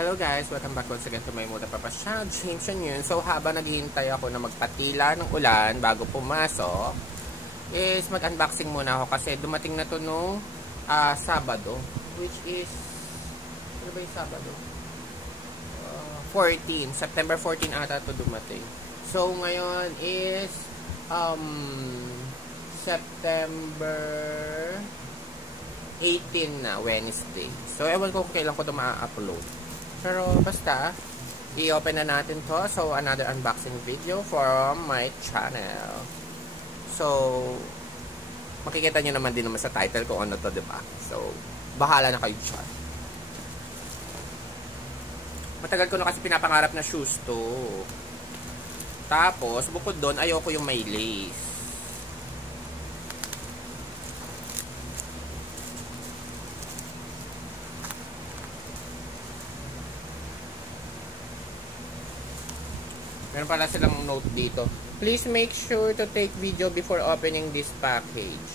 Hello guys! Welcome back once again to my Muda Papa channel, James and yun. So habang naghihintay ako na magpatila ng ulan bago pumasok, is mag-unboxing muna ako kasi dumating na to nung Sabado, which is, ano ba yung Sabado? 14, September 14 ata to dumating. So ngayon is September 18 na, Wednesday. So ewan ko kung kailan ko ito ma-upload. Pero basta, i-open na natin to. So, another unboxing video from my channel. So, makikita nyo naman din naman sa title kung ano to, diba? So, bahala na kayo dyan. Matagal ko na kasi pinapangarap na shoes to. Tapos, bukod doon, ayoko yung may lace. Meron pala silang note dito. Please make sure to take video before opening this package.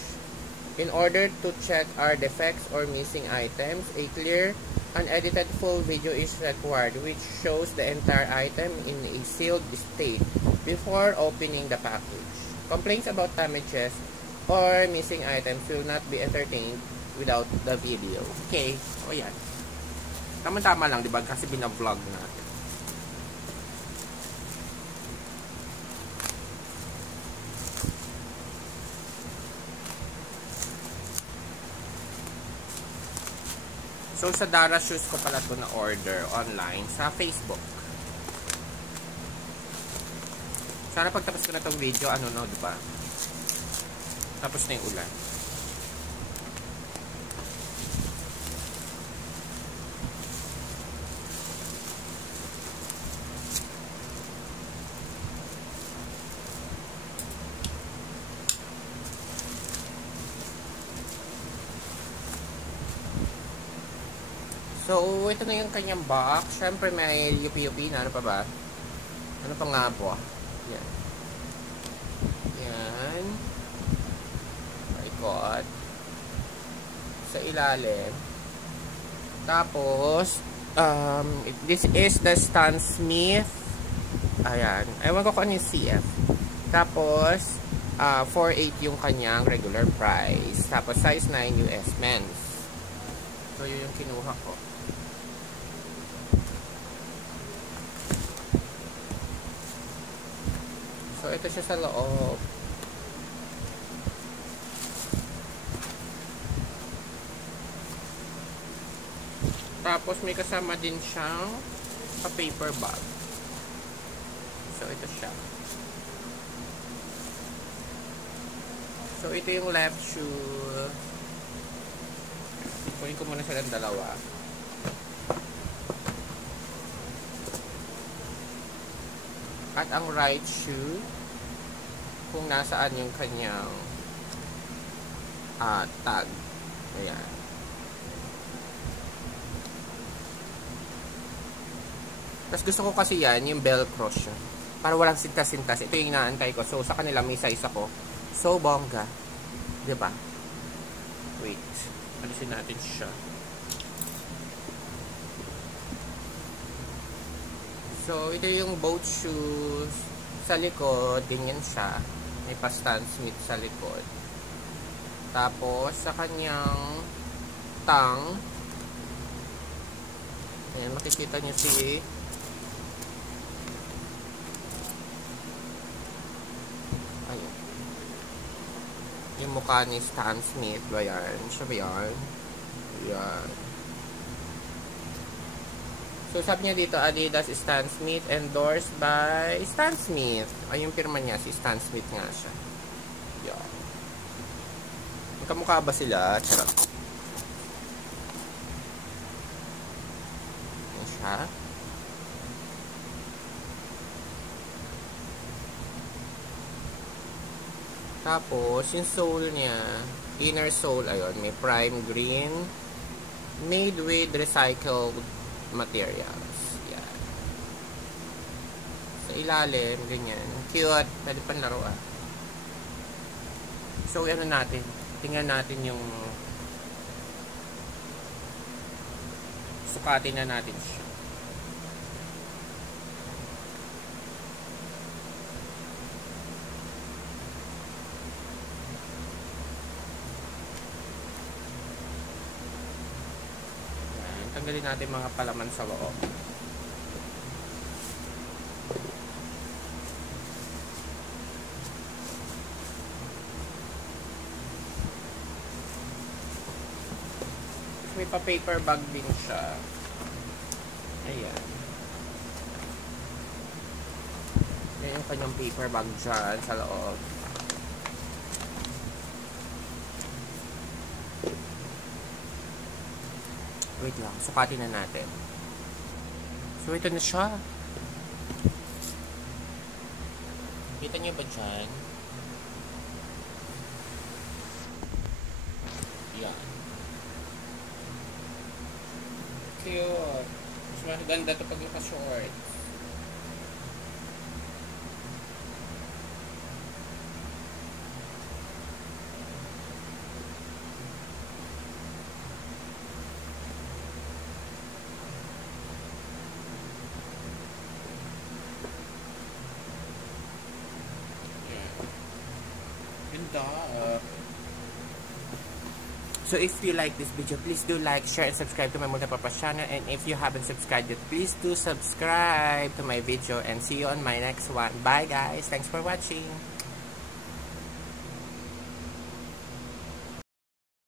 In order to check our defects or missing items, a clear, unedited full video is required which shows the entire item in a sealed state before opening the package. Complaints about damages or missing items will not be entertained without the video. Okay, o yan. Tama-tama lang, diba? Kasi binavlog natin. So, sa Dara Shoes ko pala ito na order online sa Facebook. Sana pagtapos ko na itong video, diba? Tapos na yung ulan. So, ito na yung kanyang box. Siyempre, may UP-UP na. Ano pa ba? Ano pa nga po? Yan. Yan. Maikot. Sa ilalim. Tapos, this is the Stan Smith. Ayan. Ewan ko kung ano yung CF. Tapos, 4.8 yung kanyang regular price. Tapos, size 9 US men's. So, yun yung kinuha ko. So, ito siya sa loob. Tapos, may kasama din siyang paper bag. So, ito siya. So, ito yung left shoe. Kunin ko muna silang dalawa. At ang right shoe, kung nasaan yung kanyang tag. Ayan. Tapos gusto ko kasi yan, yung velcro siya. Para walang sintas-sintas. Ito yung inaantay ko. So, sa kanila may size ako. So, bongga. Diba? Wait. Alisin natin siya. So, ito yung boat shoes sa likod. Ganyan siya. May pa-Stan Smith sa likod. Tapos, sa kanyang tang. Ayan, makikita nyo si ayan. Yung mukha ni Stan Smith. Ayan. Siya ba yan? Ayan. So, sabi niya dito, Adidas Stan Smith, endorsed by Stan Smith. Ay, yung pirma niya, si Stan Smith nga siya. Yeah. Magkamukha ba sila? Charot. Yan siya. Tapos, yung sole niya, inner sole, ayun, may prime green, made with recycled materials. Yan. Sa ilalim, ganyan. Cute. Pwede pang laruan. So, ano natin? Tingnan natin yung sukatin na natin siya. tanggalin natin mga palaman sa loob. May pa-paper bag din siya. Ayan. Yan yung kanyang paper bag dyan sa loob. Wait lang, sukatin na natin. So, ito na siya. Kita niyo ba dyan? Yan. Cute. Mas maganda ito pag naka-short. So if you like this video, please do like, share, and subscribe to my multipurpose channel. And if you haven't subscribed yet, please do subscribe to my video. And see you on my next one. Bye guys. Thanks for watching.